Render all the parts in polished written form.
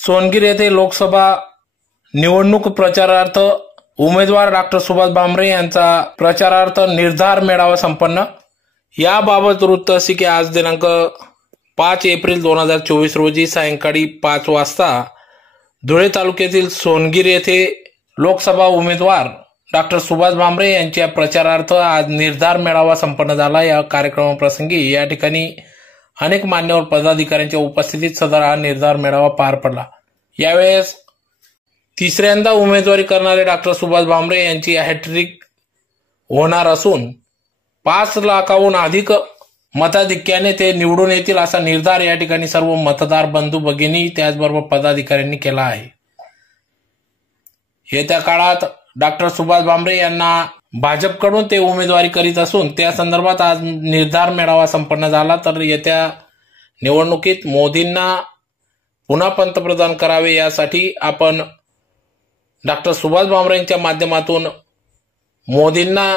सोनगीर येथे लोकसभा निवडणूक प्रचारार्थ उमेदवार डॉक्टर सुभाष भामरे यांचा प्रचारार्थ निर्धार मेळावा संपन्न। याबाबत वृत्त असे की आज दिनांक 5 एप्रिल 2024 रोजी सायंकाळी 5 वाजता धुळे तालुक्यातील सोनगीर येथे लोकसभा उमेदवार डॉक्टर सुभाष भामरे यांच्या प्रचारार्थ आज निर्धार मेळावा संपन्न झाला। या कार्यक्रमाप्रसंगी या ठिकाणी अनेक मान्यवर पदाधिकाऱ्यांच्या उपस्थितीत सदर हा निर्धार मेळावा पार पडला। यावेळेस तिसऱ्यांदा उमेदवारी करणारे डॉक्टर सुभाष भामरे यांची हॅट्रिक होणार असून 5 लाखाहून अधिक मताधिक्याने ते निवडून येतील असा निर्धार या ठिकाणी सर्व मतदार बंधू भगिनी त्याचबरोबर पदाधिकाऱ्यांनी केला आहे। येत्या काळात डॉक्टर सुभाष भामरे यांना भाजपकडून ते उमेदवारी करीत असून त्या संदर्भात आज निर्धार मेळावा संपन्न झाला। तर येत्या निवडणुकीत मोदींना पुन्हा पंतप्रधान करावे यासाठी आपण डॉक्टर सुभाष भामरेंच्या माध्यमातून मोदींना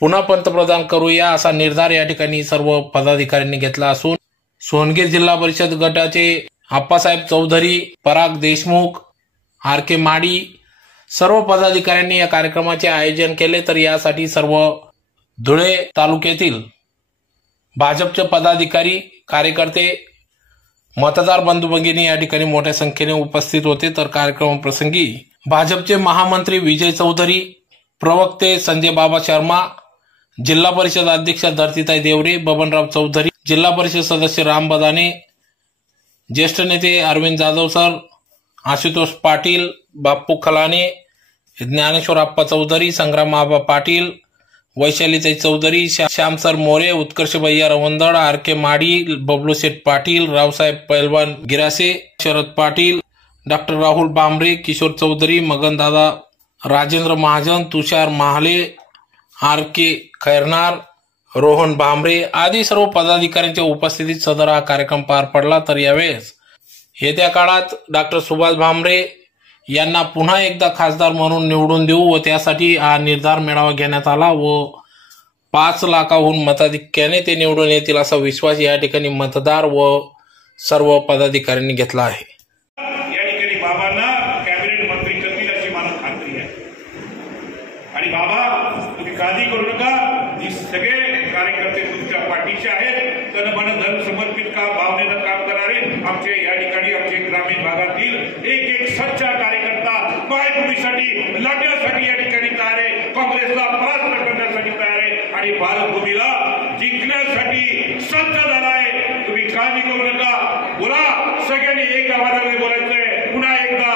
पुन्हा पंतप्रधान करूया असा निर्धार या ठिकाणी सर्व पदाधिकाऱ्यांनी घेतला असून सोनगीर जिल्हा परिषद गटाचे आप्पासाहेब चौधरी, पराग देशमुख, आर.के. माडी सर्व पदाधिकाऱ्यांनी या कार्यक्रमाचे आयोजन केले। तर यासाठी सर्व धुळे तालुक्यातील भाजपचे पदाधिकारी, कार्यकर्ते, मतदार बंधू भगिनी या ठिकाणी मोठ्या संख्येने उपस्थित होते। तर कार्यक्रमाप्रसंगी भाजपचे महामंत्री विजय चौधरी, प्रवक्ते संजय बाबा शर्मा, जिल्हा परिषद अध्यक्ष धरतीताई देवरे, बबनराव चौधरी, जिल्हा परिषद सदस्य राम बदाने, ज्येष्ठ नेते अरविंद जाधव सर, आशुतोष पाटील, बाप्पू खलाने, ज्ञानेश्वर आप्पा चौधरी, संग्राम आबा पाटील, वैशालीताई चौधरी, श्याम सर मोरे, उत्कर्ष भैया रवंदड, आर.के. माडी, बबलू शेठ पाटील, रावसाहेब पैलवान गिरासे, शरद पाटील, डॉक्टर राहुल भामरे, किशोर चौधरी, मगन दादा, राजेंद्र महाजन, तुषार महाले, आर.के. खैरनार, रोहन भामरे आदी सर्व पदाधिकाऱ्यांच्या उपस्थितीत सदर हा कार्यक्रम पार पडला। तर यावेळेस येत्या काळात डॉक्टर सुभाष भामरे यांना पुन्हा एकदा खासदार म्हणून निवडून देऊ व त्यासाठी हा निर्धार मेळावा घेण्यात आला व 5 लाखाहून मताधिक्याने ते निवडून येतील असा विश्वास या ठिकाणी मतदार व सर्व पदाधिकाऱ्यांनी घेतला आहे। या ठिकाणी बाबांना कॅबिनेट मंत्री करतील अशी मला खात्री आहे आणि बाबा तुम्ही काळजी करू नका, जी सगळे कार्यकर्ते तुमच्या पाठीचे आहेत, तन मन धन समर्पित भावनेनं काम करणारे आमचे या ठिकाणी आमचे ग्रामीण भागातील एक सच्चा कार्यकर्ता मायभूमीसाठी लढण्यासाठी या ठिकाणी तयार आहे, काँग्रेसला परास्त करण्यासाठी तयार आहे आणि भारतभूमीला जिंकण्यासाठी सज्ज झाला आहे। तुम्ही काळजी करू नका, बोला सगळ्यांनी एक आवाजाने बोलायचंय, पुन्हा एकदा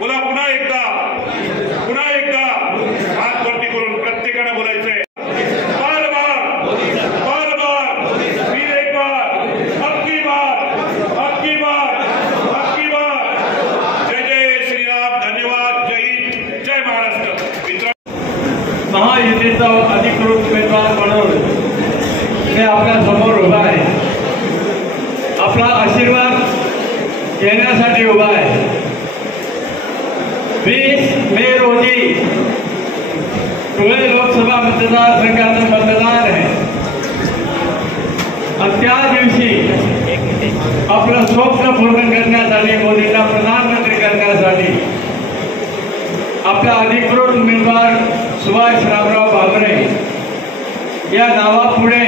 बोला, पुन्हा एकदा, पुन्हा एकदा हात वरती करून प्रत्येकाने बोलायचंय, महायुतीचा अधिकृत उमेदवार म्हणून ते आपल्या समोर उभा आहे, आपला आशीर्वाद घेण्यासाठी उभा आहे। 20 मे रोजी धुळे लोकसभा मतदारसंघाचं मतदान आहे आणि त्या दिवशी आपलं स्वप्न पूर्ण करण्यासाठी, मोदींना प्रधानमंत्री करण्यासाठी आपला अधिकृत उमेदवार सुभाष रामराव भामरे या नावापुढे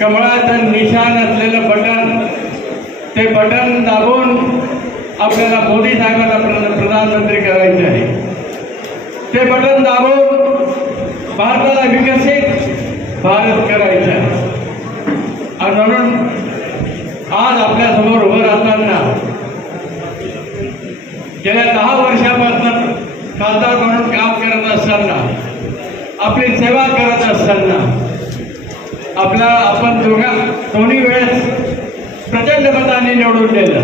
कमळाचं निशाण असलेलं बटन, ते बटन दाबून आपल्याला मोदी साहेबांना प्रधानमंत्री करायचे आहे। ते बटन दाबून भारताला विकसित भारत करायचा आहे आणि म्हणून आज आपल्या समोर उभं राहताना गेल्या 10 वर्षापासून खासदार म्हणून काम करत असताना, आपली सेवा करत असताना आपण दोन्ही वेळेस प्रचंड मतांनी निवडून दिलं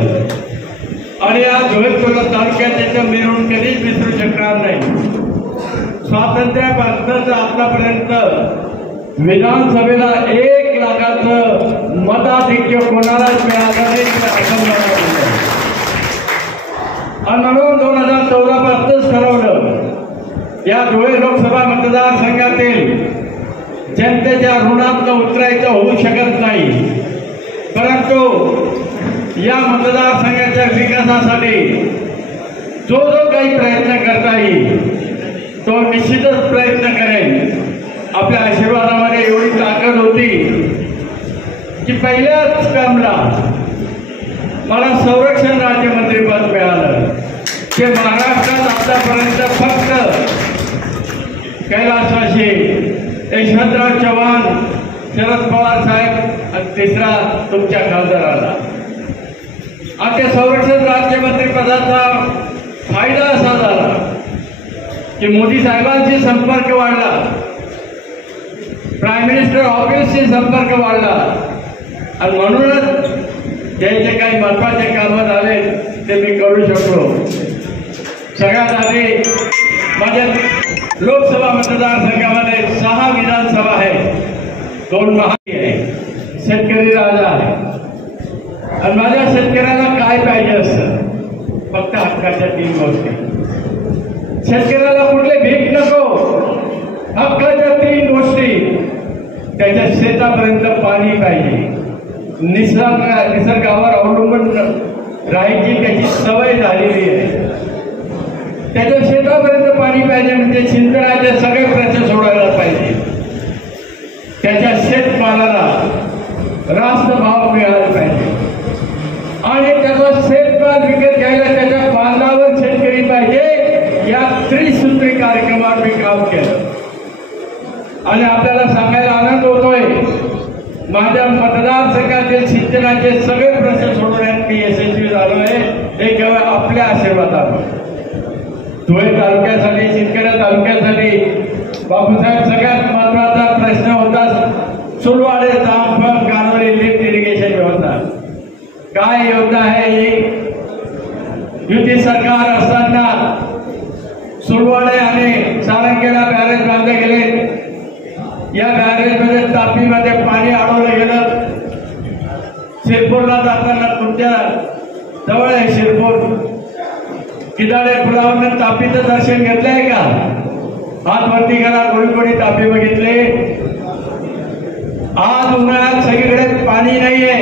आणि या धुळे तालुक्यात त्याचं मिरवणूक कधीच विसरू शकणार नाही। स्वातंत्र्यापासून आतापर्यंत विधानसभेला 1 लाखाचं मताधिक्य कोणालाच मिळालं नाही आणि म्हणून 2014 पासूनच ठरवलं या धुळे लोकसभा मतदारसंघातील जनतेच्या ऋणात उतरायचं होऊ शकत नाही, परंतु या मतदारसंघाच्या विकासासाठी जो काही प्रयत्न करता येईल तो निश्चितच प्रयत्न करेल. आपल्या आशीर्वादामध्ये एवढी ताकद होती की पहिल्याच टर्मला मला संरक्षण राज्यमंत्रीपद मिळालं. ते महाराष्ट्रात आतापर्यंत फक्त कैलासवासी यशवंतराव चव्हाण, शरद पवार साहेब आणि तिसरा तुमच्या खासदाराला. आणि त्या संरक्षण राज्यमंत्रीपदाचा फायदा असा झाला की मोदी साहेबांशी संपर्क वाढला, प्राईम मिनिस्टर ऑफिसशी संपर्क वाढला आणि म्हणूनच जे काही महत्वाचे कामं झाले ते मी करू शकलो. सगळ्यात आधी माझ्या लोकसभा मतदारसंघामध्ये 6 विधानसभा आहे, 2 महाराष्ट्र आहे, शेतकरी राजा आहे. आणि माझ्या शेतकऱ्याला काय पाहिजे असतं? फक्त हक्काच्या 3 गोष्टी. शेतकऱ्याला कुठले भीक नको, हक्काच्या 3 गोष्टी. त्याच्या शेतापर्यंत पाणी पाहिजे, निसर्गावर अवलंबून राहायची त्याची सवय झालेली आहे. त्याच्या शेतापर्यंत पाणी पाहिजे म्हणजे सिंचनाचे सगळे प्रश्न सोडवायला पाहिजे. त्याच्या शेतमालाला रास्त भाव मिळाला पाहिजे आणि त्याचा शेतमाल विकत घ्यायला त्याच्या बांधावर शेतकरी पाहिजे. या त्रिसूत्री कार्यक्रमात मी काम केलं आणि आपल्याला सांगायला आनंद होतोय माझ्या मतदारसंघातील सिंचनाचे सगळे प्रश्न सोडवण्यात मी यशस्वी झालो आहे. हे केवळ आपल्या आशीर्वादावर. धुळे तालुक्यासाठी, शिंदखेडा तालुक्यासाठी बापूसाहेब सगळ्यात महत्वाचा प्रश्न होता सुलवाडे, जामफळ, कानोली लिफ्ट इरिगेशन योजना. काय योजना आहे ही? युती सरकार असताना सुलवाडे आणि सारंगखेडा बॅरेज बांधले गेले. या बॅरेजमध्ये तापीमध्ये पाणी अडवलं गेलं. शिरपूरला जाताना तुमच्या जवळ आहे शिरपूर, किदाडे पुलावरून तापीचं दर्शन घेतलंय का? हात वरती करा, कोणी कोणी तापी बघितले? आज उन्हाळ्यात सगळीकडे पाणी नाहीये.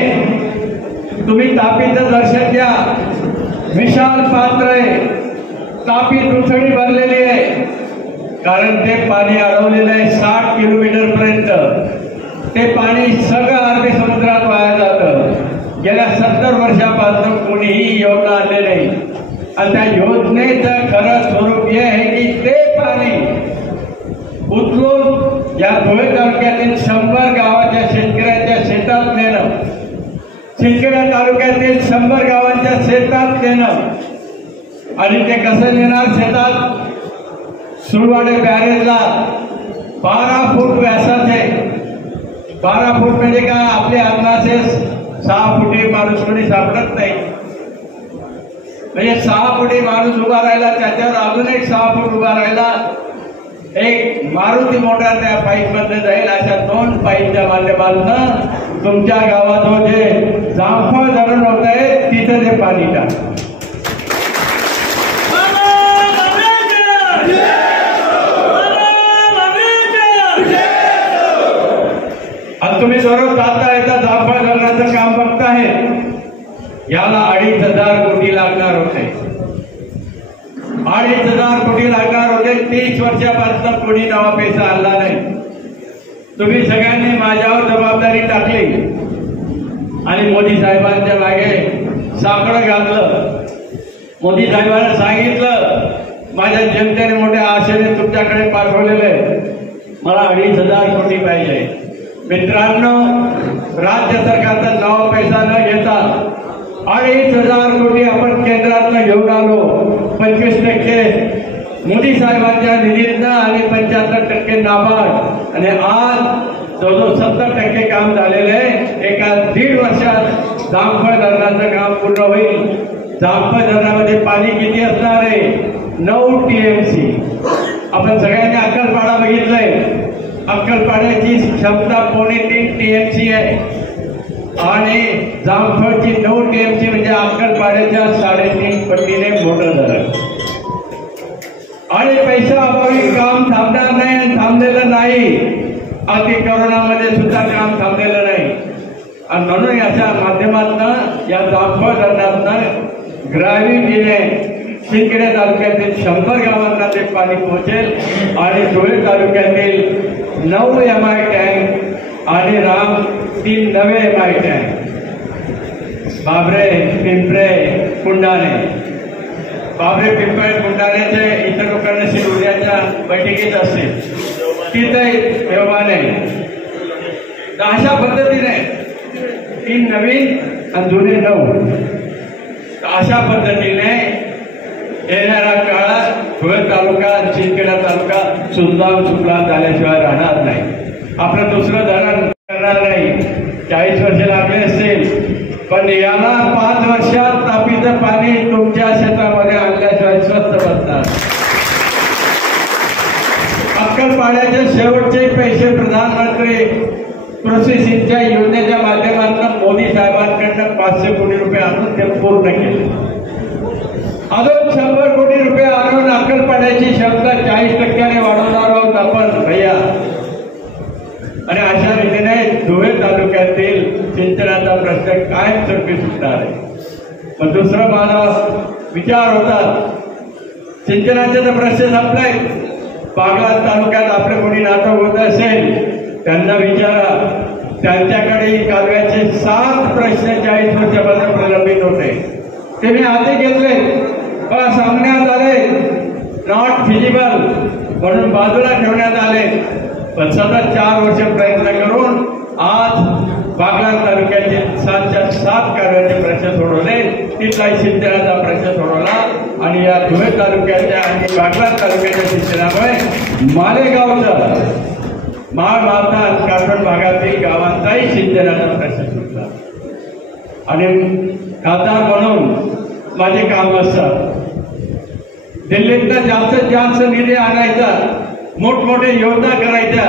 तुम्ही तापीचं दर्शन घ्या. विशाल पात्र आहे, तापी दुथडी भरलेली आहे. कारण ते पाणी अडवलेलं आहे 60 किलोमीटर पर्यंत. ते पाणी सगळं अरबी समुद्रात वाया जातं. गेल्या 70 वर्षापासून कोणीही योजना आणले नाही आणि त्या योजनेचं खरं स्वरूप हे आहे की ते पाणी उचलून या धुळे तालुक्यातील 100 गावाच्या शेतकऱ्यांच्या शेतात नेणं, शिंदखेडा तालुक्यातील 100 गावांच्या शेतात नेणं. आणि ते कसं नेणार शेतात? सुलवाडे बॅरेजला 12 फूट व्यासाचे, 12 फूट म्हणजे काय? आपले अंदाजे 6 फुटी माणूस कोणी सापडत नाही. म्हणजे 6 फुटी माणूस उभा राहिला, त्याच्यावर अजून एक 6 फूट उभा राहिला. एक मारुती मोटार त्या पाईप मध्ये जाईल. अशा 2 पाईपच्या माध्यमातून तुमच्या गावात जे जामफळ धरण होत आहे तिथे ते पाणी टाक. तुम्ही दररोज जाता येता जामफळ धरणाचं काम बघताय. याला 2,500 कोटी लागणार होते. 2,500 कोटी लागणार होते. 30 वर्षापासून कोणी नवा पैसा आणला नाही. तुम्ही सगळ्यांनी माझ्यावर जबाबदारी टाकली आणि मोदी साहेबांच्या मागे साकडं घातलं. मोदी साहेबांना सांगितलं माझ्या जनतेने मोठ्या आशेने तुमच्याकडे पाठवलेले मला 2,500 कोटी पाहिजे. मित्रांनो, राज्य सरकारचा नवा पैसा न घेता 2,500 कोटी आपण केंद्रातनं घेऊन आलो. 25% मोदी साहेबांच्या निधीतनं आणि 75% नाबार्ड आणि आज जवळजवळ 70% काम झालेलं आहे. एका 1.5 वर्षात जामफळ धरणाचं काम पूर्ण होईल. जामफळ धरणामध्ये पाणी किती असणार आहे? 9 TMC. आपण सगळ्यांनी अक्कलपाडा बघितलंय. अक्कलपाड्याची क्षमता 3.25 TMC आहे आणि जामफळची 9 TMC म्हणजे अक्कलपाड्याच्या 3.5 पटीने मोठं धरण. आणि पैसा अभावी काम थांबणार नाही आणि थांबलेलं नाही. अति करोनामध्ये सुद्धा काम थांबलेलं नाही. आणि म्हणून याच्या माध्यमातून या जामफळ धरणातून ग्रॅव्हिटीने शिंदखेडा तालुक्यातील 100 गावांना ते पाणी पोहोचेल आणि धुळे तालुक्यातील 9 MI टँक आणि 3 नवे MI टँक बाबरे पिंपळे कुंडाणे बाबरे पिंपळे कुंडाण्याचे इतर लोकांना उद्याच्या बैठकीत असतील तिथे व्यवहार नाही. अशा पद्धतीने 3 नवीन आणि जुने 9 अशा पद्धतीने येणाऱ्या काळात धुळे तालुका शिंदखेडा तालुका सुजलाम झाल्याशिवाय राहणार नाही. आपलं दुसरं धरण करणार नाही. 40 वर्ष लागले असतील पण याला 5 वर्षात तापीचं पाणी तुमच्या शेतामध्ये आणल्याशिवाय स्वस्त बसणार. अक्कलपाड्याचे शेवटचे पैसे प्रधानमंत्री कृषी सिंचाई योजनेच्या माध्यमातून मोदी साहेबांकडनं 500 कोटी रुपये आणून ते पूर्ण केले. अजून 100 कोटी रुपये आणून अक्कलपाड्याची क्षमता 40% वाढवणार आहोत आपण भैया. आणि अशा रीतीने धुळे तालुक्यातील सिंचनाचा प्रश्न कायमस्वरूपी सुटणार आहे. पण दुसरा माझा विचार होता सिंचनाचे तर प्रश्न संपलाय. बागला तालुक्यात आपले कोणी नाटक होत असेल त्यांना विचारा. त्यांच्याकडे कालव्याचे 7 प्रश्न 40 वर्षापासून प्रलंबित होते. ते मी आधी घेतले पण सांगण्यात आले नॉट फिजिबल म्हणून बाजूला ठेवण्यात आले. पण सतत 4 वर्ष प्रयत्न करून आज बागला तालुक्याचे 7च्या 7 कालव्याचे प्रश्न सोडवले. तिथलाही सिंचनाचा प्रश्न सोडवला आणि या धुळे तालुक्याच्या आणि बागला तालुक्याच्या सिंचनामुळे मालेगावचा माळ माता काठवड भागातील गावांचाही सिंचनाचा प्रश्न सुटला. आणि खासदार म्हणून माझे काम असतात दिल्लीतनं जास्तीत जास्त निधी आणायचा, मोठमोठे योजना करायच्या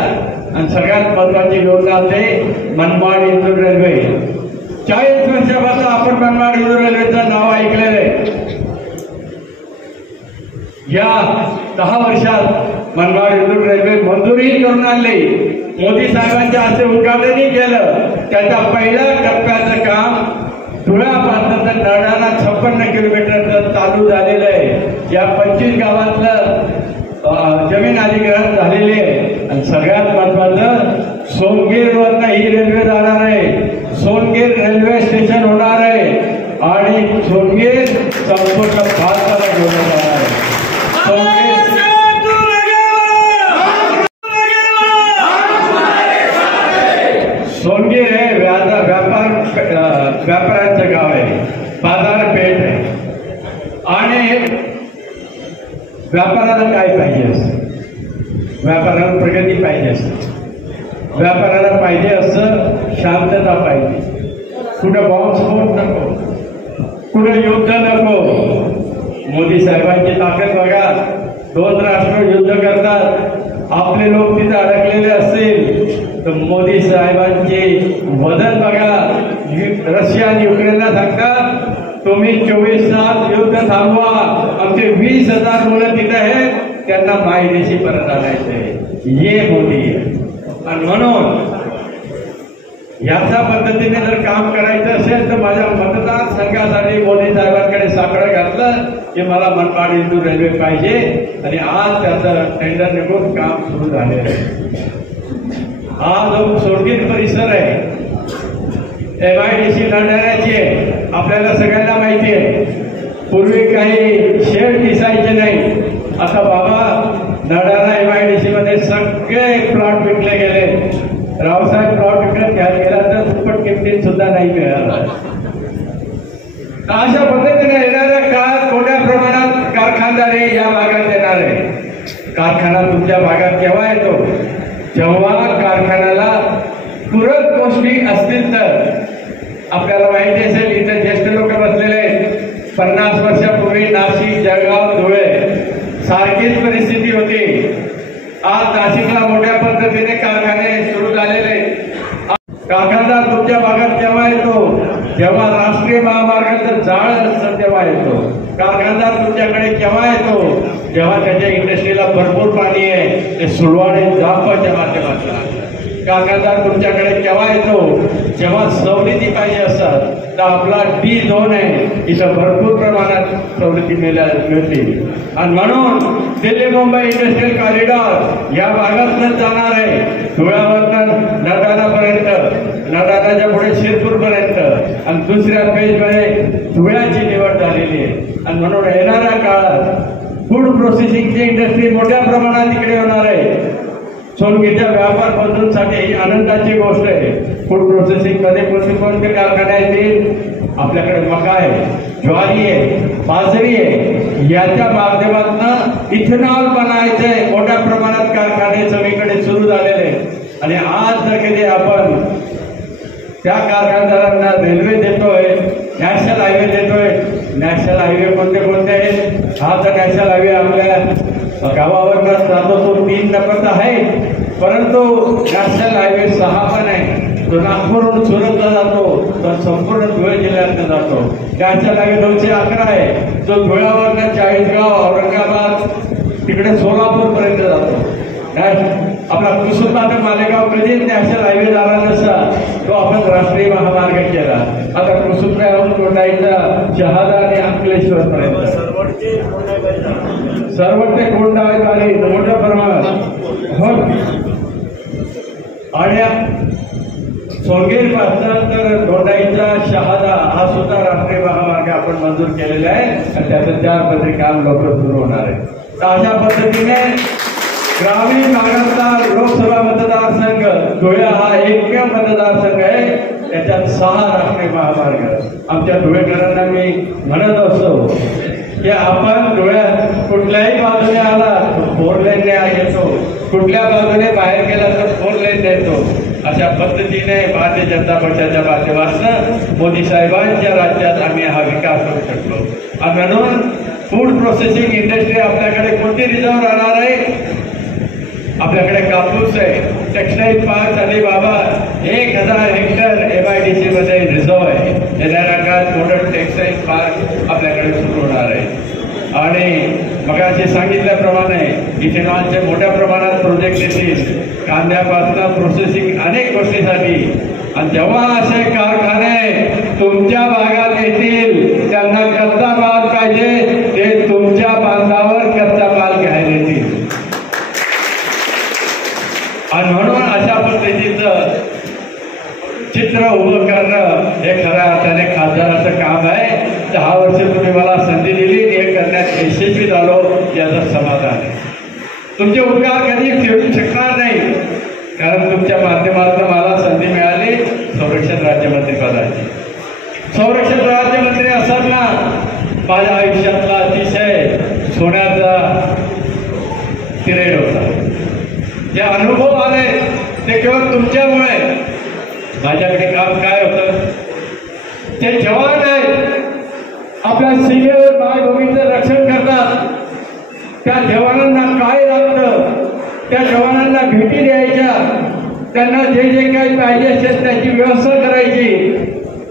आणि सगळ्यात महत्वाची योजना ते मनमाड इंदूर रेल्वे. 40 वर्षापासून आपण मनमाड इंदूर रेल्वेचं नाव ऐकलेलं आहे. या 10 वर्षात मनमाड इंदूर रेल्वे मंजुरी करून आणली. मोदी साहेबांच्या हस्ते उद्घाटनही केलं. त्याच्या पहिल्या टप्प्याचं काम धुळ्यापासून तर नळाला 56 किलोमीटरचं चालू झालेलं आहे. या 25 गावातलं जमीन अधिग्रहण झालेली आहे. आणि सगळ्यात महत्वाचं सोनगीरवरनं ही रेल्वे जाणार आहे. सोनगीर रेल्वे स्टेशन होणार आहे आणि सोनगीर संपूर्ण भारताला जोडलं जाणार आहे. सोनगीर हे व्यापाऱ्यांचं गाव आहे, बाजारपेठ आहे. आणि व्यापाराला काय पाहिजे असतं? व्यापाराला प्रगती पाहिजे असते. व्यापाराला पाहिजे असं शांतता पाहिजे. कुठं बॉम्बस्फोट नको, कुठं युद्ध नको. मोदी साहेबांची ताकद बघा. 2 राष्ट्र युद्ध करतात. आपले लोक तिथे अडकलेले असतील तर मोदी साहेबांची मदत बघा. रशिया आणि युक्रेनला सांगतात तुम्ही 24 तास युद्ध थांबवा. आमचे 20,000 मुलं तिथे आहेत त्यांना मायदेशी परत आणायचंय. ये मोदी. आणि म्हणून याच्या पद्धतीने जर काम करायचं असेल तर माझ्या मतदारसंघासाठी मोदी साहेबांकडे साकडं घातलं की मला मनमाड इंदूर रेल्वे पाहिजे. आणि आज त्याचं टेंडर निघून काम सुरू झालेलं आहे. हा जो सोनगीर परिसर आहे MIDC लढणाऱ्याची आहे. आपल्याला सगळ्यांना माहिती आहे. पूर्वी काही शेड दिसायचे नाही. आता बाबा नडारा MIDC मध्ये सगळे प्लॉट विकले गेले. रावसाहेब प्लॉट विकत घ्यायला गेला तर दुप्पट किमतीत सुद्धा नाही मिळाला. अशा पद्धतीने येणाऱ्या काळात मोठ्या प्रमाणात कारखानदारी या भागात येणार आहे. कारखाना तुमच्या भागात केव्हा येतो? जेव्हा कारखान्याला पूरक गोष्टी असतील तर. आपल्याला माहिती असेल इथे ज्येष्ठ लोक बसलेले आहेत. 50 वर्षापूर्वी नाशिक, जळगाव, धुळे सारखीच परिस्थिती होती. आज नाशिकला मोठ्या पद्धतीने कारखाने सुरू झालेले. कारखानदार तुमच्या भागात केव्हा येतो? जेव्हा राष्ट्रीय महामार्गाचं जाळ असतं तेव्हा येतो. कारखानदार तुमच्याकडे केव्हा येतो? जेव्हा त्याच्या इंडस्ट्रीला भरपूर पाणी आहे ते सुलवाडे जापाच्या माध्यमातून. कारखानदार तुमच्याकडे केव्हा येतो? जेव्हा सवलती पाहिजे असतात तर आपला D2 आहे, इथं भरपूर प्रमाणात सवलती मिळतील. आणि म्हणून दिल्ली मुंबई इंडस्ट्रियल कॉरिडॉर या भागातून जाणार आहे, धुळ्यावरनं नरडाणापर्यंत, नरडाणाच्या पुढे शिरपूरपर्यंत, आणि दुसऱ्या फेजमध्ये धुळ्याची निवड झालेली आहे. आणि म्हणून येणाऱ्या काळात फूड प्रोसेसिंगची इंडस्ट्री मोठ्या प्रमाणात इकडे होणार आहे. सोनगीरच्या व्यापार बंधूंसाठी ही आनंदाची गोष्ट आहे. फूड प्रोसेसिंग मध्ये कोणते कारखाने येतील? आपल्याकडे मका आहे, ज्वारी आहे, बाजरी आहे, याच्या माध्यमातून इथेनॉल बनायचंय. मोठ्या प्रमाणात कारखाने सगळीकडे सुरू झालेले. आणि आज जर कधी आपण त्या कारखानदारांना रेल्वे देतोय, नॅशनल हायवे देतोय. नॅशनल हायवे कोणते आहेत? हा तर नॅशनल हायवे आपल्या गावावरच जातो, तो 3 नंबरचा आहे. परंतु नॅशनल हायवे 6 पण आहे, तो नागपूरहून सुरतला जातो, तर संपूर्ण धुळे जिल्ह्यात जातो. नॅशनल हायवे 211 आहे, तो धुळ्यावरनं चाळीसगाव, औरंगाबाद, तिकडे सोलापूर पर्यंत जातो. आपला कुसुंबा ते मालेगाव कधीच नॅशनल हायवे झाला नसता, तो आपण राष्ट्रीय महामार्ग केला. आता कुसुंब्याहून कोंडाईचा शहादा आणि अंकलेश्वर पर्यंत सर्व ते कोंडाईद्वारे मोठ्या प्रमाणात. आणि सोनगीर पासून तर कोंडाईचा शहादा हा सुद्धा राष्ट्रीय महामार्ग आपण मंजूर केलेला आहे. आणि त्याचं 4 पदरी काम लवकर सुरू होणार आहे. तर अशा पद्धतीने ग्रामीण भागातला लोकसभा मतदारसंघ धुळे हा एकमेव मतदारसंघ आहे, त्याच्यात 6 राष्ट्रीय महामार्ग. आमच्या धुळेकरांना मी म्हणत असतो की आपण धुळ्यात कुठल्याही बाजूने आला तर 4 लेनने येतो, कुठल्या बाजूने बाहेर गेला तर 4 लेन येतो. अशा पद्धतीने भारतीय जनता पक्षाच्या माध्यमातून मोदी साहेबांच्या राज्यात आम्ही हा विकास करू शकतो. आणि म्हणून फूड प्रोसेसिंग इंडस्ट्री आपल्याकडे कोणती रिझर्व राहणार आहे? आपल्याकडे कापूस आहे, टेक्सटाईल पार्क आणि बाबा 1000 हेक्टर MIDC मध्ये रिझर्व आहे. येणाऱ्या काळात मोठं टेक्सटाईल पार्क आपल्याकडे सुरू होणार आहे. आणि मगाशी सांगितल्याप्रमाणे इथेनॉलचे मोठ्या प्रमाणात प्रोजेक्ट येतील, कांद्यापासून प्रोसेसिंग अनेक गोष्टीसाठी. आणि जेव्हा असे कारखाने तुमच्या भागात येतील, त्यांना कच्चा माल पाहिजे, ते तुमच्या बांधावर कच्चा माल घ्यायला येतील. आणि म्हणून अशा पद्धतीचं चित्र उभं करणं हे खऱ्या अर्थाने खासदाराचं काम आहे. 10 वर्ष तुम्ही मला संधी दिली, हे करण्यात यशस्वी झालो याचं समाधान आहे. तुमचे उपकार कधी फेडू शकणार नाही, कारण तुमच्या माध्यमातून मला संधी मिळाली संरक्षण राज्यमंत्री पदाची. संरक्षण राज्यमंत्री असताना माझ्या आयुष्यातला अतिशय सोन्याचा पिरियड होता. जे अनुभव आले ते केवळ तुमच्यामुळे. माझ्याकडे काम काय होतं? ते जवान आहेत, आपल्या सीमेवर मायभूमीचं रक्षण करतात. त्या जवानांना काय लागतं, त्या जवानांना भेटी द्यायच्या, त्यांना जे जे काही पाहिजे असेल त्याची व्यवस्था करायची,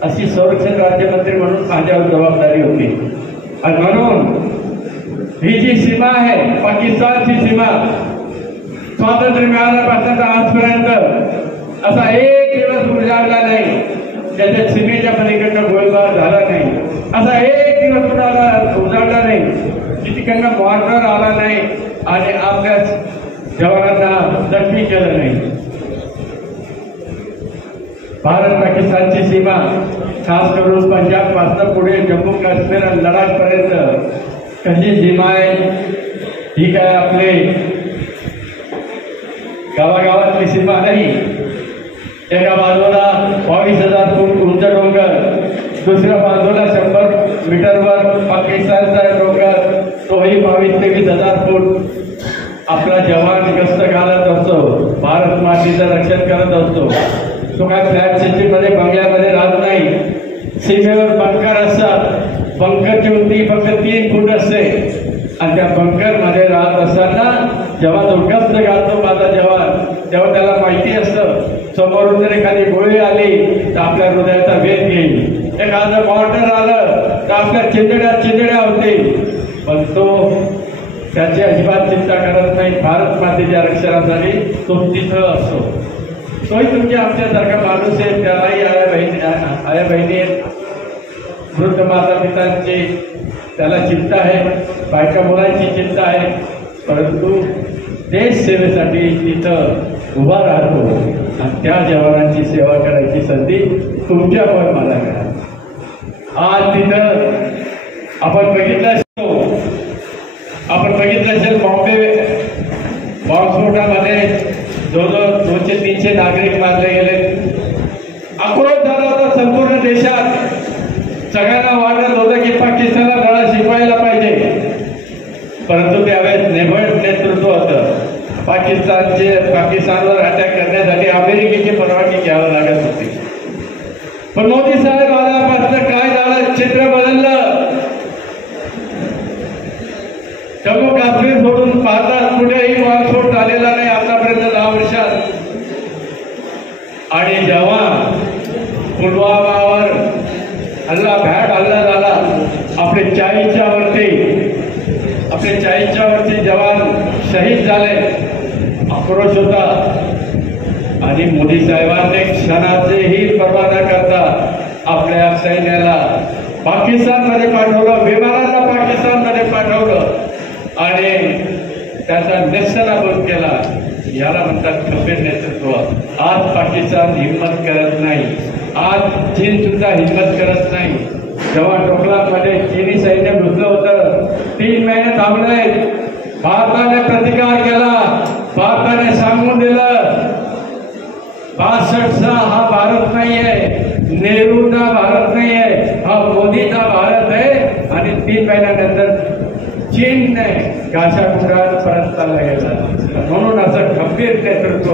अशी संरक्षण राज्यमंत्री म्हणून माझ्यावर जबाबदारी होती. आणि म्हणून ही जी सीमा आहे, पाकिस्तानची सीमा, स्वातंत्र्य मिळाल्यापासून आजपर्यंत असा एक दिवस उजाडला नाही त्याच्या सीमेच्या पलीकडनं गोळीबार झाला नाही. असा एक दिवस उजाडला नाही की तिकडनं मॉर्टर आला नाही आणि आपल्या जवानांना जखमी केलं नाही. भारत पाकिस्तानची सीमा खास करून पंजाब पासून पुढे जम्मू काश्मीर आणि लडाख पर्यंत कशी सीमा आहे, ही काय आपले गावागावातली सीमा नाही. एका बाजूला 22,000 फूट उंच डोंगर, दुसऱ्या बाजूला 100 मीटरवर पाकिस्तानचा डोंगर, तोही 22,000 ते 20,000 फूट. आपला जवान गस्त घालत असतो, भारत मातेचं रक्षण करत असतो. तो काय फ्लॅट सिस्टीममध्ये बंगल्यामध्ये राहत नाही. सीमेवर बंकर असतात, बंकरची उंची फक्त 3 फूट असते. आणि त्या बंकरमध्ये राहत असताना जेव्हा तो गस्त घालतो माझा जवान, तेव्हा त्याला माहिती असतं समोरून जर एखादी गोळी आली तर आपल्या हृदयाचा वेध घेईल, एखादं मॉर्टर आलं तर आपल्या चिंधड्या होतील. पण तो त्याची अजिबात चिंता करत नाही. भारत मातेच्या रक्षणासाठी तो तिथं असतो. तोही तुमच्या आमच्यासारखा माणूस आहे, त्यालाही आया बहिणी आहेत, वृद्ध माता पितांची त्याला चिंता आहे, बायका मुलांची चिंता आहे, परंतु देश सेवेसाठी तिथं उभा राहतो आणि त्या जवानांची सेवा करायची संधी तुमच्यावर मला मिळाली. आज तिथं आपण बघितलं असेल बॉम्बे बॉम्बस्फोटामध्ये जवळजवळ 200-300 नागरिक मारले गेले. आक्रोश झाला होता संपूर्ण देशात. सगळ्यांना वाटत होतं की पाकिस्तानला धडा शिकवायला पाहिजे, परंतु त्यावेळेस निभळ नेतृत्व होतं. पाकिस्तानवर अटॅक करण्यासाठी अमेरिकेची परवानगी घ्यावी लागत होती. पण मोदी साहेब आल्यापासून काय झालं, चित्र बदललं. जम्मू काश्मीर सोडून पाहतात कुठेही बॉम्बस्फोट झालेला नाही आतापर्यंत 10 वर्षात. आणि जेव्हा पुलवामावर भ्याड हल्ला झाला, आपले 40च्या वरती जवान शहीद झाले, आक्रोश होता. आणि मोदी साहेबांनी क्षणाचीही पर्वा न करता आपल्या सैन्याला पाकिस्तानमध्ये पाठवलं, विमानांना पाकिस्तानमध्ये पाठवलं आणि त्याचा नेस्तनाबूत केला. याला म्हणतात खंबीर नेतृत्व. आज पाकिस्तान हिंमत करत नाही, आज चीन सुद्धा हिंमत करत नाही. जेव्हा डोकलामध्ये चीनी सैन्य घुसलं होतं, 3 महिने थांबले. भारताने प्रतिकार केला. भारताने सांगून दिलं 62चा हा भारत नाही आहे, नेहरूचा भारत नाही आहे, हा मोदीचा भारत आहे. आणि 3 महिन्यानंतर चीनने गाशाकुंडात परत चालला गेला. म्हणून असं खंबीर नेतृत्व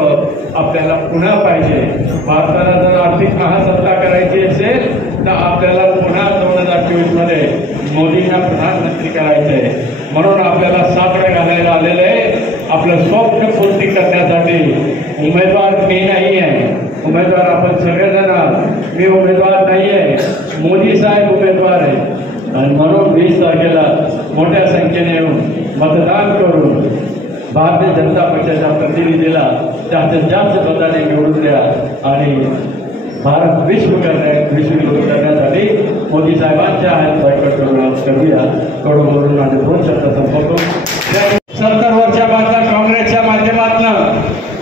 आपल्याला पुन्हा पाहिजे. भारताला जर आर्थिक महासत्ता करायची असेल तर आपल्याला पुन्हा 2024 मध्ये मोदींना प्रधानमंत्री करायचंय. म्हणून आपल्याला साकडे घालायला आलेलं आहे. आपलं स्वप्न पूर्ती करण्यासाठी उमेदवार मी नाही आहे, उमेदवार आपण सगळेजण. मी उमेदवार नाही आहे, मोदी साहेब उमेदवार आहे. आणि म्हणून 20 तारखेला मोठ्या संख्येने येऊन मतदान करून भारतीय जनता पक्षाच्या प्रतिनिधीला जास्तीत जास्त मताने निवडून द्या आणि भारत विश्व करण्यासाठी मोदी साहेबांच्या हात बळकट करूया. कडून आणि 2 शब्द संपवतो. 70 वर्षापासून काँग्रेसच्या माध्यमातून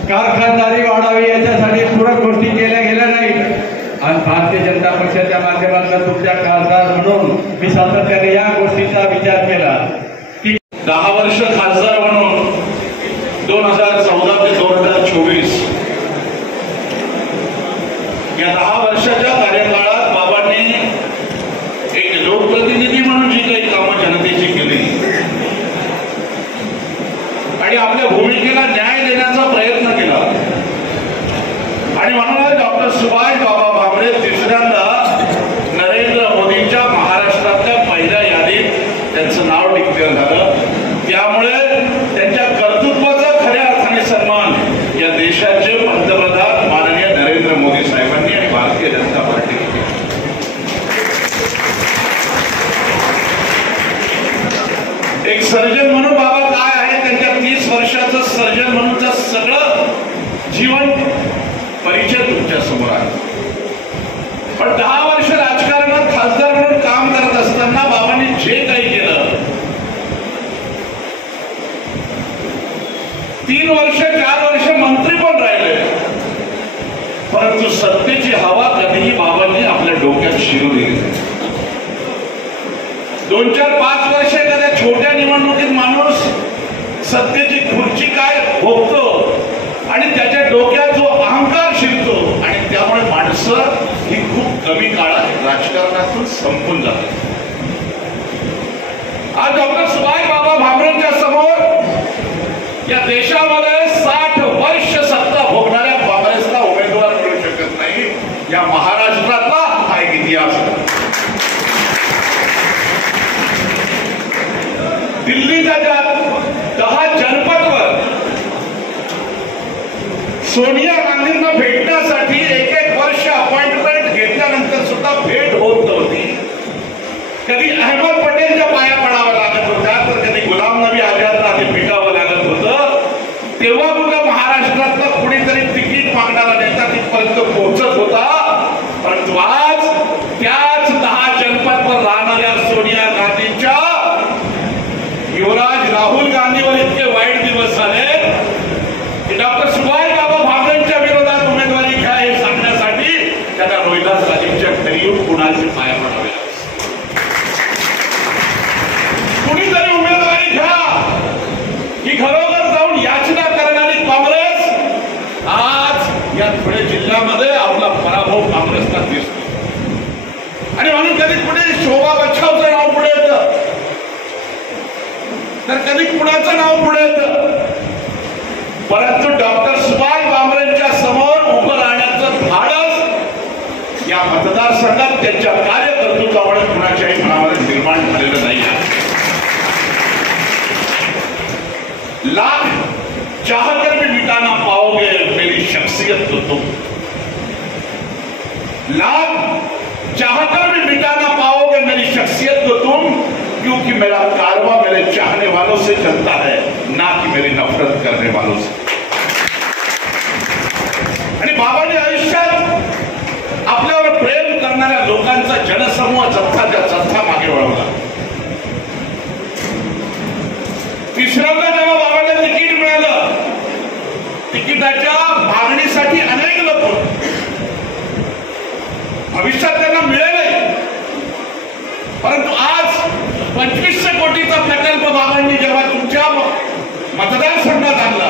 कारखानदारी वाढावी याच्यासाठी पूरक गोष्टी केल्या गेल्या नाहीत आणि भारतीय जनता पक्षाच्या माध्यमातून तुमच्या खासदार म्हणून मी सातत्याने या गोष्टीचा विचार केला की 10 वर्ष खासदार म्हणून 2014 ते 2024 या 10 वर्षाच्या कार्यकाळात बाबांनी एक लोकप्रतिनिधी म्हणून जी काही कामं जनतेची केली आणि आपल्या भूमिकेला न्याय देण्याचा प्रयत्न केला. आणि म्हणूनच डॉक्टर सुभाष बाबा भामरे तिसऱ्यांदा नरेंद्र मोदींच्या महाराष्ट्रातल्या पहिल्या यादीत त्यांचं नाव डिक्लेअर झालं. त्यामुळे त्यांच्या कर्तृत्वाचा खऱ्या अर्थाने सन्मान या देशाचे पंतप्रधान माननीय नरेंद्र मोदी साहेबांनी आणि भारतीय जनता पार्टी केली. एक सर्जन म्हणून बाबा काय आहे, त्यांच्या 30 वर्षाचं सर्जन म्हणूनचं सगळं जीवन परिचय तुमच्या समोर आहे. पण 10 वर्ष राजकारणात खासदार म्हणून काम करत असताना बाबांनी जे काही केलं, 3 वर्ष 4 वर्ष मंत्री पण राहिले, परंतु सत्तेची हवा कधीही बाबांनी आपल्या डोक्यात शिरू दिली. 2, 4, 5 वर्ष एखाद्या छोट्या निवडणुकीत माणूस सत्तेची खुर्ची काय भोगतो आणि त्याच्या डोक्यात जो अहंकार शिरतो आणि त्यामुळे माणसं ही खूप कमी काळात राजकारणातून संपून जातात. आज डॉक्टर सुभाष बाबा भामरेंच्या समोर या देशामध्ये 60 वर्ष सत्ता भोगणाऱ्या काँग्रेसला उमेदवार मिळू शकत नाही. या महाराष्ट्रातला हा एक इतिहास आहे. दिल्लीच्या 10 जनपदवर सोनिया गांधींना भेटण्यासाठी 1 वर्ष अपॉइंटमेंट घेतल्यानंतर सुद्धा भेट होत नव्हती. कधी अहमद पटेलच्या पाया पडावं लागत होत्या, तर कधी गुलाम नबी आझादला ते भेटावं लागत होतं. तेव्हा कुठं महाराष्ट्रातलं कुणीतरी तिकीट मागणारा नेता कधी कुठे शोभा बच्छावचं नाव पुढे येतं, तर कधी कुणाचं नाव पुढे येतं, परंतु डॉक्टर सुभाष भामरेंच्या समोर उभं राहण्याचं धाडस या मतदारसंघात त्यांच्या कार्यकर्तृत्वामुळे कुणाच्याही मनामध्ये निर्माण झालेलं नाही आहे. लाख चाहकर भी मिटाना पाओगे मेरी शख्सियत को तुम, लाख चाहकर भी मिटाना पाओगे मेरी शख्सियत को तुम, क्योंकि मेरा कारवा मेरे चाहने वालों से चलता है, ना कि मेरी नफरत करने वालों से. आणि बाबांनी आयुष्यात आपल्यावर प्रेम करणाऱ्या लोकांचा जनसमूह जथ्था मागे वळवला. तिसऱ्यांदा जेव्हा बाबांना तिकीट मिळालं, तिकिटाच्या मागणीसाठी अनेक लोक, भविष्यात त्यांना मिळेल, परंतु आज 2500 कोटीचा प्रकल्प बाबांनी जेव्हा तुमच्या मतदारसंघात आणला,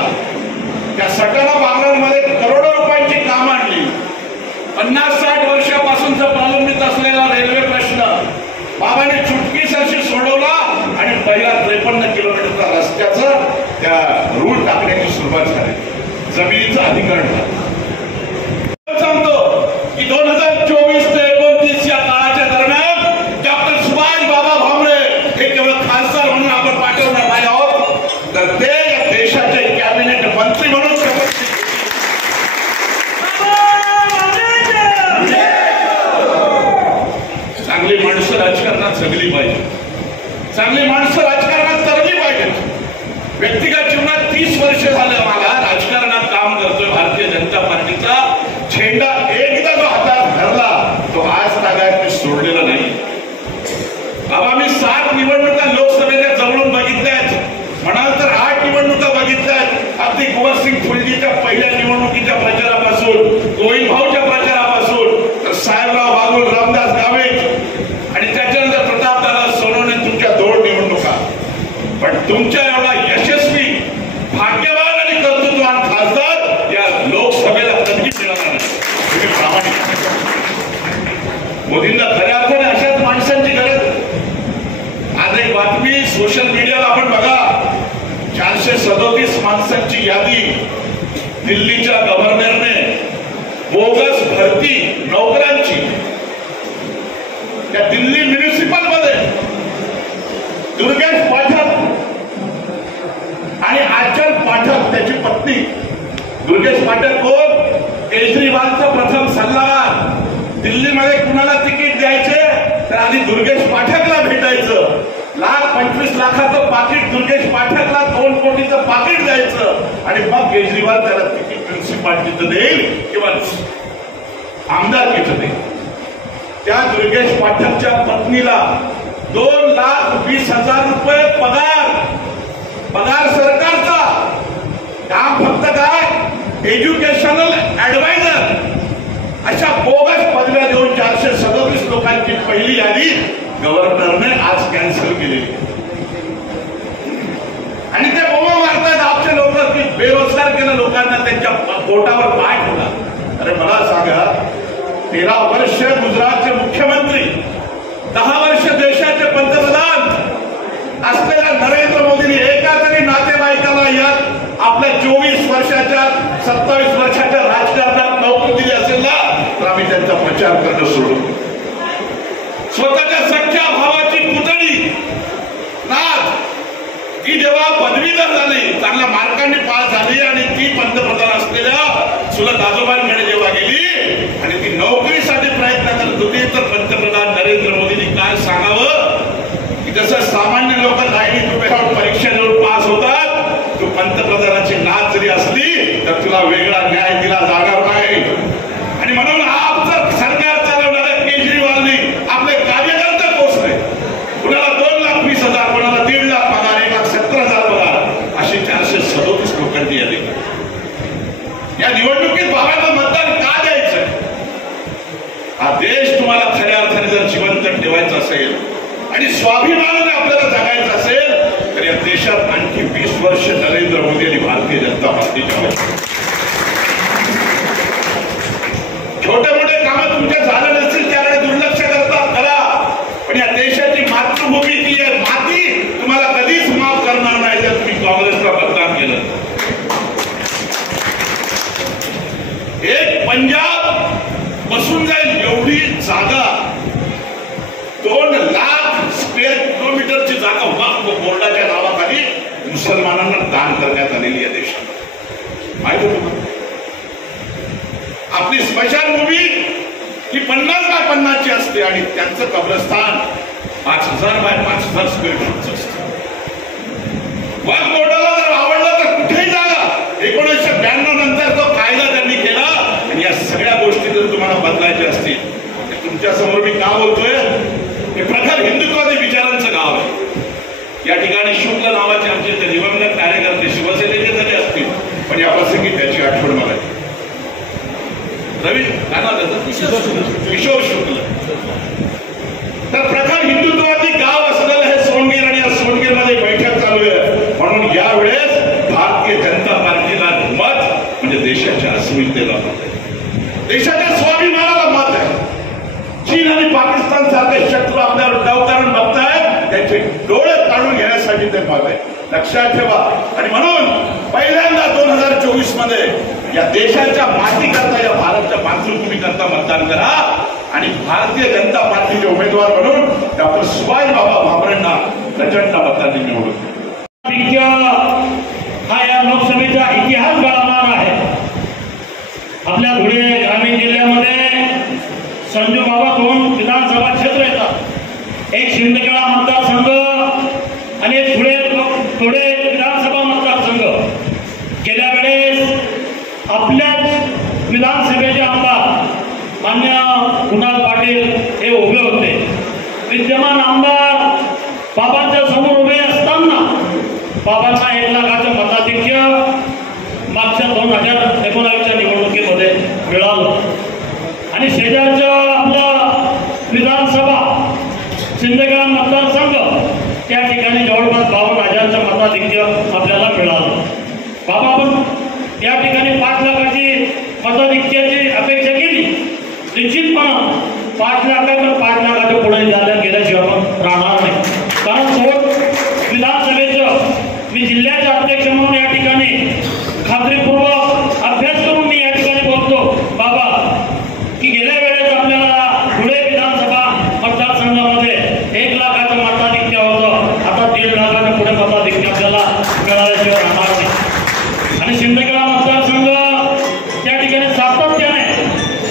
त्या सटाणा बांगलांमध्ये करोडो रुपयांची कामं आणली. 50-60 वर्षापासूनचा प्रलंबित असलेला रेल्वे प्रश्न बाबांनी चुटकीसरशी सोडवला आणि पहिला 53 किलोमीटरचा रस्त्याचं त्या रूळ टाकण्याची सुरुवात झाली. जमिनीचं अधिकरण झालं. सांगतो की 2024 ते 29 या काळाच्या दरम्यान डॉक्टर सुभाष बाबा भामरे हे केवळ खासदार म्हणून आपण पाठवणार नाही आहोत, तर ते या देशाचे कॅबिनेट मंत्री म्हणून चांगली माणसं राजकारणात जगली पाहिजे, चांगली माणसं राजकारणात तरली पाहिजे. व्यक्तिगत जीवनात 30 वर्ष झालं मला राजकारणात काम करतोय. भारतीय जनता पार्टीचा झेंडा एकदा जो हातात धरला तो आज तागायत मी सोडलेला नाही. बाबा मी 7 निवडणुका लोकसभेच्या जवळून बघितल्यात, म्हणाल तर 8 निवडणुका बघितल्यात. अगदी कुंवरसिंग फुलजीच्या पहिल्या निवडणुकीच्या प्रचारापासून, गोविंद भाऊच्या प्रचारापासून, तर साहेबराव बागुल, रामदास गावे आणि त्याच्यानंतर प्रतापदादा सोनवणे तुमच्या 2 निवडणुका. पण तुमच्या एवढा यशस्वी, भाग्यवान आणि कर्तृत्ववान खासदार या लोकसभेला कधी मिळाला नाही. तुम्ही प्रामाणिक. मोदींना खऱ्या अर्थाने अशाच माणसांची गरज. आज एक बातमी सोशल मीडियाला आपण बघा, 437 माणसांची यादी दिल्लीच्या गव्हर्नरने बोगस भरती नोकरांची त्या दिल्ली म्युनिसिपल मध्ये दुर्गेश पाठक आणि आचल पाठक त्याची पत्नी. दुर्गेश पाठक कोण? केजरीवालचा प्रथम सल्लागार. दिल्लीमध्ये कुणाला तिकीट द्यायचे तर आधी दुर्गेश पाठकला भेटायचं. 1,25,00,000चं पाकिट दुर्गेश पाठकला 2 कोटीचं पाकिट द्यायचं आणि मग केजरीवाल त्याला तिकीट म्युनिसिपालिटीचं देईल किंवा आमदारकीचं देईल. त्या दुर्गेश पाठकच्या पत्नीला 2,20,000 रुपये पगार सरकारचा. काम फक्त काय? Educational adviser. अशा बोगस पदव्या देऊन 437 लोकांची पहिली यादी गव्हर्नरने आज कॅन्सल केलेली. आणि ते बोंबा मारतात आपचे लोक की बेरोजगार केलं लोकांना, त्यांच्या पोटावर पाय ठेवला. अरे मला सांगा, 13 वर्ष गुजरातचे मुख्यमंत्री, 10 वर्ष देशाचे पंतप्रधान असलेल्या नरेंद्र मोदींनी एका तरी नातेवाईकाला यात आपल्या 24 वर्षाच्या 27 वर्षाच्या राजकारणात नोकरी दिली असेल ना, तर आम्ही त्यांचा प्रचार करणं सोडू. स्वतःच्या सख्या भावाची पुतणी नाथ ती जेव्हा पदवीधर झाली, चांगल्या मार्कांनी पास झाली आणि ती पंतप्रधान असलेल्या चुलत आजोबांकडे जेव्हा गेली आणि ती नोकरीसाठी प्रयत्न करत होती, तर पंतप्रधान नरेंद्र मोदींनी काय सांगावं की जसं सामान्य लोक लाईनीत परीक्षा देऊन पास होतात, तू पंतप्रधानाची नात जरी असली तर तुला वेगळा न्याय दिला जाणार नाही. आणि म्हणून आमचं सरकार चालवणाऱ्या केजरीवालनी आपले कार्यकर्ते पोचले. कुणाला 2,20,000, कुणाला 1,50,000 पगार, 1,70,000 पगार, अशी 437 लोकांची यादी. या निवडणुकीत बाबांना मतदान का द्यायचं? हा देश तुम्हाला खऱ्या अर्थाने जर जिवंत ठेवायचा असेल आणि स्वाभिमानाने आपल्याला जगायचं असेल तर या देशात आणखी 20 वर्ष नरेंद्र मोदी आणि भारतीय जनता पार्टीच्या छोटे मोठे कामं तुमच्या झाले नसतील त्याकडे दुर्लक्ष करतात. करा. पण या देशाची मातृभूमी ती आहे, माती तुम्हाला कधीच माफ करणार नाही जर तुम्ही काँग्रेसला मतदान केलं. एक पंजाब बसून जाईल एवढी जागा, 2 लाख स्क्वेअर किलोमीटरची जागा वक्फ बोर्डाच्या नावाखाली मुसलमानांना दान करण्यात आलेली आहे देशात. माहिती होतं? आपली स्मशानभूमी ही 50 बाय 50ची असते आणि त्यांचं कब्रस्तान 5000 बाय 5000 स्क्वेअर फूटचं असतं. वक्फ बोर्डाला जर आवडलं तर कुठेही जागा. 1992 नंतर तो कायदा त्यांनी केला आणि या सगळ्या गोष्टी जर तुम्हाला बदलायच्या असतील तर तुमच्या समोर मी का बोलतोय, हे प्रखर हिंदुत्वादी विचारांचं गाव आहे. या ठिकाणी शुक्ल नावाचे आमचे ते दिवंगत कार्यकर्ते शिवसेनेचे जरी असतील पण या प्रसंगी त्याची आठवण मला येते. रवी काय नाव त्याचं, किशोर शुक्ल. तर प्रखर हिंदुत्वादी गाव असलेलं हे सोनगीर आणि या सोनगीरमध्ये बैठक चालू आहे. म्हणून यावेळेस भारतीय जनता पार्टीला मत म्हणजे देशाच्या अस्मितेला मत आहे, देशाच्या स्वाभिमानाला मत आहे. चीन आणि पाकिस्तान सारखे शत्रू आपल्यावर डावकारण बघतायत, त्यांचे डोळे काढून घेण्यासाठी ते मत आहे. लक्षात ठेवा. आणि म्हणून पहिल्यांदा 2024 मध्ये या देशाच्या मातीकरता, या भारताच्या मातृभूमीकरता मतदान करा आणि भारतीय जनता पार्टीचे उमेदवार म्हणून डॉक्टर सुभाषबाबा भामरेंना प्रचंड मतांनी निवडून. हा या लोकसभेचा इतिहास घडवणार आहे. आपल्या धुळे ग्रामीण जिल्ह्यामध्ये संजू बाबा 2 विधानसभा क्षेत्र येतात. एक शिंदखेडा मतदारसंघ आणि एक धुळे विधानसभा मतदारसंघ. गेल्या वेळेस आपल्याच विधानसभेचे आमदार मान्य कुणाल पाटील हे उभे होते. विद्यमान आमदार बाबांच्या समोर उभे असताना बाबांना 1 लाखाचं मताधिक्य मागच्या 2019च्या निवडणुकीमध्ये मिळालं. आणि शेजारच्या आपला विधानसभा शिंदखेडा मतदारसंघ त्या ठिकाणी जवळपास 52,000चं मताधिक्य आपल्याला मिळालं. बाबा पण या ठिकाणी 5 लाखाची मताधिक्याची अपेक्षा केली. निश्चितपणे 5 लाखाच्या पुढे गेल्याशिवाय आपण राहणार नाही. कारण विधानसभेचं मी जिल्ह्याचे अध्यक्ष म्हणून या ठिकाणी खात्रीपूर्वक अभ्यास करून मी या ठिकाणी बोलतो बाबा की गेल्या वेळेस आपल्याला धुळे विधानसभा मतदारसंघामध्ये 1 लाखाचं मताधिक्य होतं. आता 1.5 लाखाच्या पुढे मताधिक्य आपल्याला मिळाल्याशिवाय राहणार नाही. आणि शिंदखेडा मतदारसंघ त्या ठिकाणी सातत्याने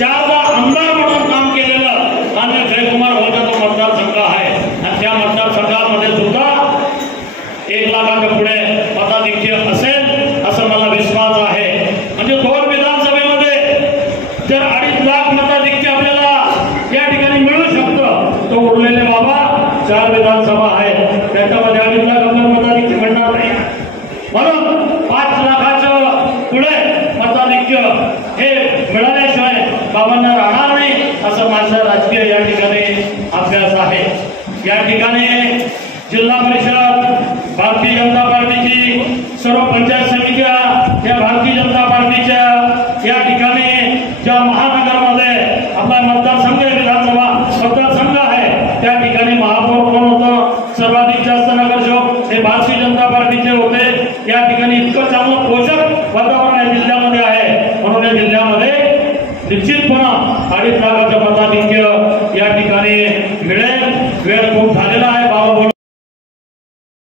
4दा आमदार म्हणून काम केलेलं आणि जयकुमार होळकर तो मतदारसंघ आहे. आणि त्या मतदारसंघामध्ये सुद्धा 1 लाखाच्या पुढे मताधिक्य असेल असं मला विश्वास आहे. म्हणजे 2 विधानसभेमध्ये जर 2.5 लाख मताधिक्य आपल्याला या ठिकाणी मिळू शकतं तर उरलेले बाबा 4 विधानसभा आहेत त्याच्यामध्ये 2.5 लाख आपल्याला मताधिक्य मिळणार नाही. म्हणून 5 लाखाचं पुढे मताधिक्य हे मिळाल्याशिवाय बाबांना राहणार नाही असं माझा राजकीय या ठिकाणी अभ्यास आहे. या ठिकाणी जिल्हा परिषद भारतीय जनता पार्टीची, सर्व पंचायत समित्या या भारतीय जनता पार्टीच्या, या ठिकाणी ज्या महानगरमध्ये आपला मतदारसंघ विधानसभा मतदारसंघ आहे त्या ठिकाणी महापौर कोण होतं, सर्वाधिक जास्त नगरसेवक हे भारतीय जनता पार्टीचे होते. या ठिकाणी इतकं चांगलं पोषक वातावरण या जिल्ह्यामध्ये आहे. म्हणून या जिल्ह्यामध्ये निश्चितपणे 2.5 लाखाचं मताधिक्य या ठिकाणी मिळेल. वेळ खूप झालेला आहे.